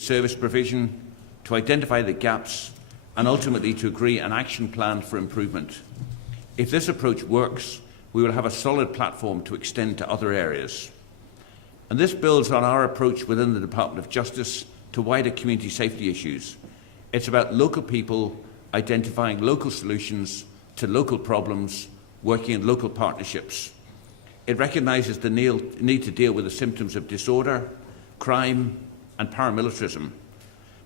service provision, to identify the gaps, and ultimately to agree an action plan for improvement. If this approach works, we will have a solid platform to extend to other areas. And this builds on our approach within the Department of Justice to wider community safety issues. It's about local people identifying local solutions to local problems, working in local partnerships. It recognises the need to deal with the symptoms of disorder, crime, and paramilitarism.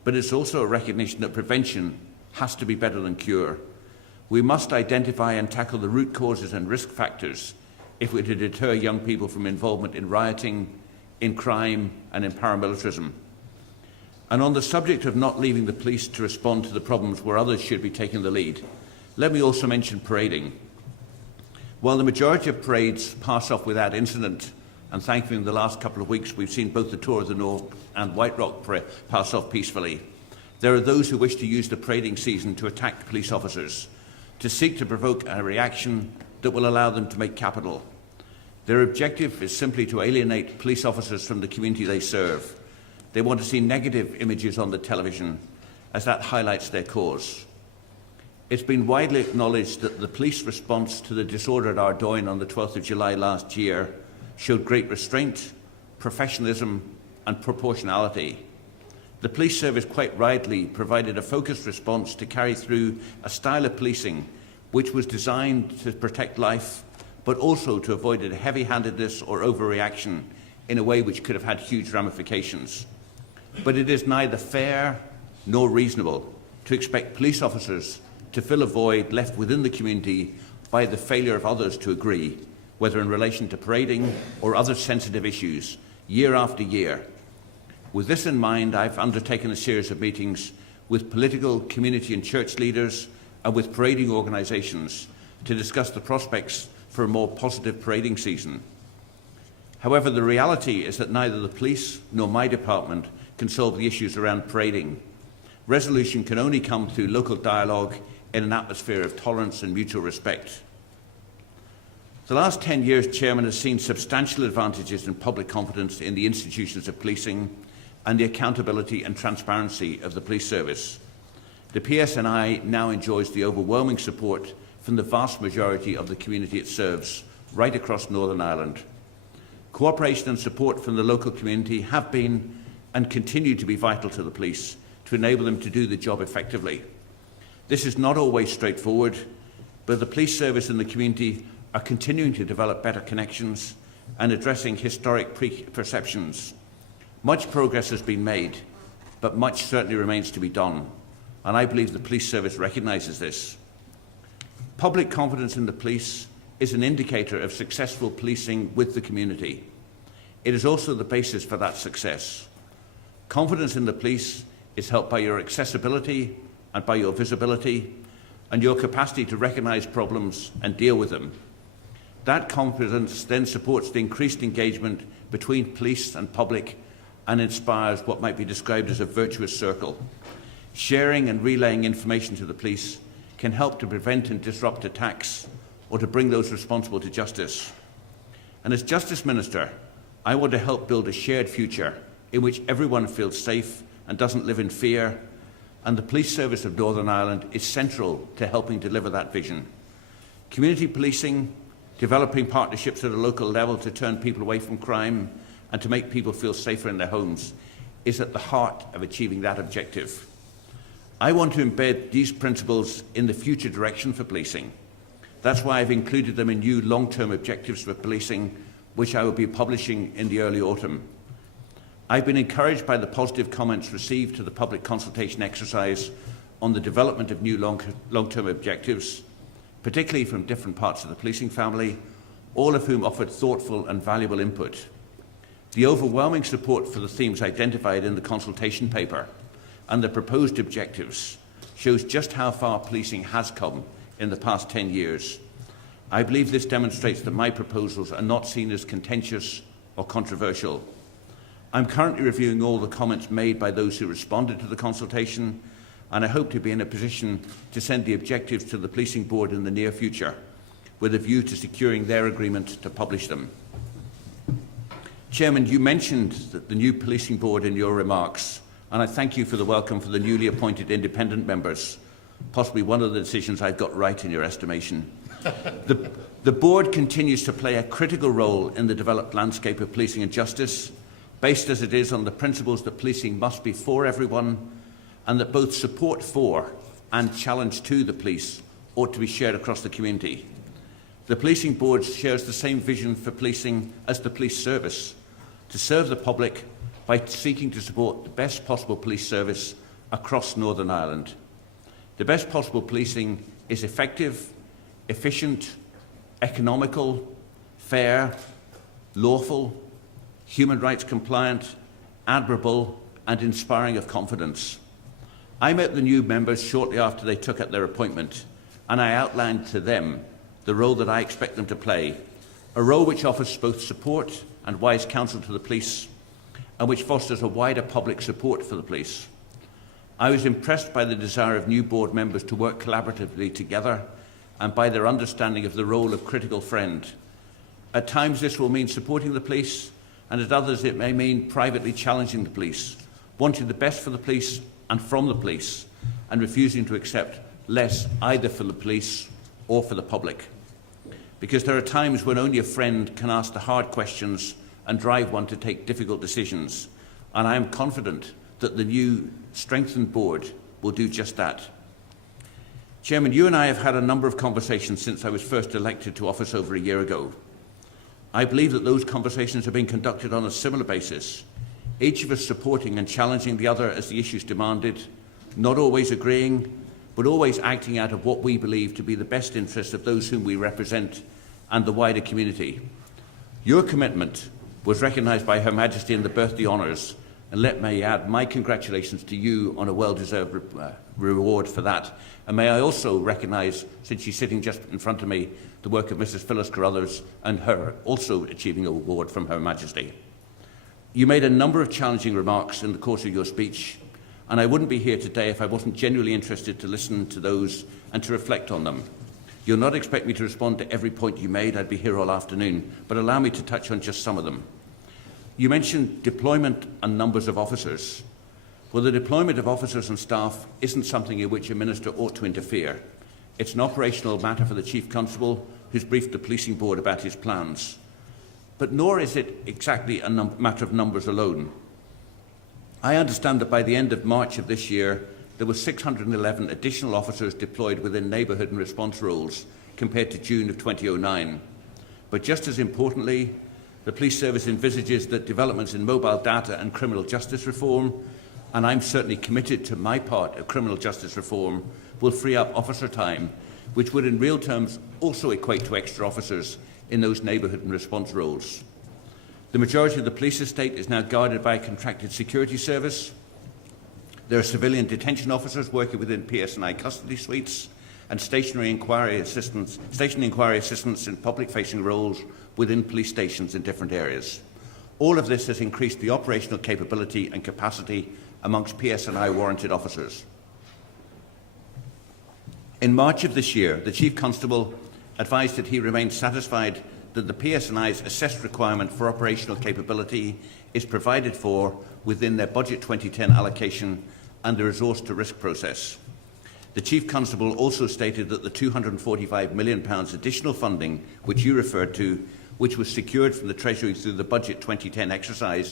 But it's also a recognition that prevention has to be better than cure. We must identify and tackle the root causes and risk factors if we're to deter young people from involvement in rioting, in crime, and in paramilitarism. And on the subject of not leaving the police to respond to the problems where others should be taking the lead, let me also mention parading. While the majority of parades pass off without incident, and thankfully in the last couple of weeks we've seen both the Tour of the North and White Rock pass off peacefully, there are those who wish to use the parading season to attack police officers, to seek to provoke a reaction that will allow them to make capital. Their objective is simply to alienate police officers from the community they serve. They want to see negative images on the television, as that highlights their cause. It's been widely acknowledged that the police response to the disorder at Ardoyne on the 12th of July last year showed great restraint, professionalism, and proportionality. The police service quite rightly provided a focused response to carry through a style of policing which was designed to protect life, but also to avoid a heavy-handedness or overreaction in a way which could have had huge ramifications. But it is neither fair nor reasonable to expect police officers to fill a void left within the community by the failure of others to agree, whether in relation to parading or other sensitive issues, year after year. With this in mind, I've undertaken a series of meetings with political, community and church leaders and with parading organisations to discuss the prospects for a more positive parading season. However, the reality is that neither the police nor my department can solve the issues around parading. Resolution can only come through local dialogue in an atmosphere of tolerance and mutual respect. The last 10 years, Chairman, has seen substantial advantages in public confidence in the institutions of policing and the accountability and transparency of the police service. The PSNI now enjoys the overwhelming support from the vast majority of the community it serves, right across Northern Ireland. Cooperation and support from the local community have been and continue to be vital to the police to enable them to do the job effectively. This is not always straightforward, but the police service and the community are continuing to develop better connections and addressing historic perceptions. Much progress has been made, but much certainly remains to be done, and I believe the police service recognises this. Public confidence in the police is an indicator of successful policing with the community. It is also the basis for that success. Confidence in the police is helped by your accessibility and by your visibility and your capacity to recognise problems and deal with them. That confidence then supports the increased engagement between police and public and inspires what might be described as a virtuous circle. Sharing and relaying information to the police can help to prevent and disrupt attacks or to bring those responsible to justice. And as Justice Minister, I want to help build a shared future in which everyone feels safe and doesn't live in fear, and the Police Service of Northern Ireland is central to helping deliver that vision. Community policing, developing partnerships at a local level to turn people away from crime and to make people feel safer in their homes is at the heart of achieving that objective. I want to embed these principles in the future direction for policing. That's why I've included them in new long-term objectives for policing, which I will be publishing in the early autumn. I've been encouraged by the positive comments received to the public consultation exercise on the development of new long-term objectives, particularly from different parts of the policing family, all of whom offered thoughtful and valuable input. The overwhelming support for the themes identified in the consultation paper and the proposed objectives shows just how far policing has come in the past 10 years. I believe this demonstrates that my proposals are not seen as contentious or controversial. I'm currently reviewing all the comments made by those who responded to the consultation, and I hope to be in a position to send the objectives to the Policing Board in the near future, with a view to securing their agreement to publish them. Chairman, you mentioned that the new Policing Board in your remarks, and I thank you for the welcome for the newly appointed independent members, possibly one of the decisions I've got right in your estimation. The board continues to play a critical role in the developed landscape of policing and justice, based as it is on the principles that policing must be for everyone, and that both support for and challenge to the police ought to be shared across the community. The Policing Board shares the same vision for policing as the police service, to serve the public by seeking to support the best possible police service across Northern Ireland. The best possible policing is effective, efficient, economical, fair, lawful, human rights compliant, admirable and inspiring of confidence. I met the new members shortly after they took up their appointment, and I outlined to them the role that I expect them to play, a role which offers both support and wise counsel to the police, and which fosters a wider public support for the police. I was impressed by the desire of new board members to work collaboratively together and by their understanding of the role of critical friend. At times this will mean supporting the police, and at others it may mean privately challenging the police, wanting the best for the police and from the police, and refusing to accept less either for the police or for the public. Because there are times when only a friend can ask the hard questions and drive one to take difficult decisions, and I am confident that the new strengthened board will do just that. Chairman, you and I have had a number of conversations since I was first elected to office over a year ago. I believe that those conversations have been conducted on a similar basis, each of us supporting and challenging the other as the issues demanded, not always agreeing, but always acting out of what we believe to be the best interest of those whom we represent and the wider community. Your commitment was recognised by Her Majesty in the birthday honours, and let me add my congratulations to you on a well-deserved reward for that. And may I also recognise, since she's sitting just in front of me, the work of Mrs. Phyllis Carruthers and her also achieving a award from Her Majesty. You made a number of challenging remarks in the course of your speech, and I wouldn't be here today if I wasn't genuinely interested to listen to those and to reflect on them. You'll not expect me to respond to every point you made. I'd be here all afternoon, but allow me to touch on just some of them. You mentioned deployment and numbers of officers. Well, the deployment of officers and staff isn't something in which a minister ought to interfere. It's an operational matter for the Chief Constable, who's briefed the Policing Board about his plans. But nor is it exactly a matter of numbers alone. I understand that by the end of March of this year, there were 611 additional officers deployed within neighbourhood and response roles compared to June of 2009. But just as importantly, the Police Service envisages that developments in mobile data and criminal justice reform, and I'm certainly committed to my part of criminal justice reform, will free up officer time, which would in real terms also equate to extra officers in those neighbourhood and response roles. The majority of the police estate is now guarded by a contracted security service. There are civilian detention officers working within PSNI custody suites and stationary inquiry assistants in public-facing roles within police stations in different areas. All of this has increased the operational capability and capacity amongst PSNI warranted officers. In March of this year, the Chief Constable advised that he remains satisfied that the PSNI's assessed requirement for operational capability is provided for within their Budget 2010 allocation and the resource to risk process. The Chief Constable also stated that the £245 million additional funding, which you referred to, which was secured from the Treasury through the Budget 2010 exercise,